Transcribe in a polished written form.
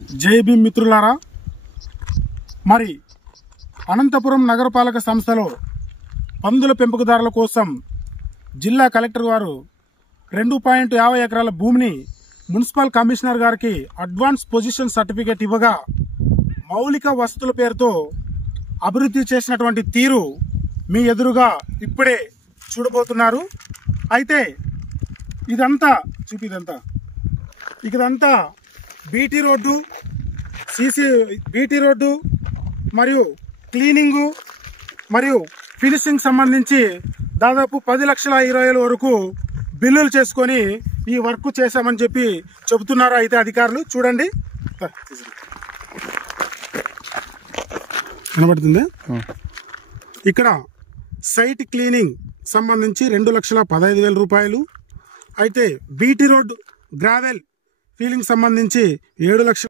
జై భీమ్ మిత్రులారా, మరి అనంతపురం నగరపాలక సంస్థలో పందుల పెంపకదారుల కోసం జిల్లా కలెక్టర్ గారు 2.50 ఎకరాల భూమిని మున్సిపల్ కమిషనర్ గారికి అడ్వాన్స్ పొజిషన్ సర్టిఫికేట్ ఇవ్వగా మౌలిక వసతుల పేరుతో అభివృద్ధి చేసినటువంటి తీరు మీ ఎదురుగా ఇప్పుడే చూడబోతున్నారు. అయితే ఇదంతా బీటీ రోడ్డు, బీటీ రోడ్డు మరియు క్లీనింగు మరియు ఫినిషింగ్ సంబంధించి దాదాపు 10,20,000 వరకు బిల్లులు చేసుకొని ఈ వర్క్ చేశామని చెప్పి చెబుతున్నారు. అయితే అధికారులు చూడండి, కనబడుతుంది ఇక్కడ సైట్ క్లీనింగ్ సంబంధించి 2,15,000 రూపాయలు. అయితే బీటీ రోడ్ గ్రావెల్ ఫీలింగ్ సంబంధించి 7 లక్షలు.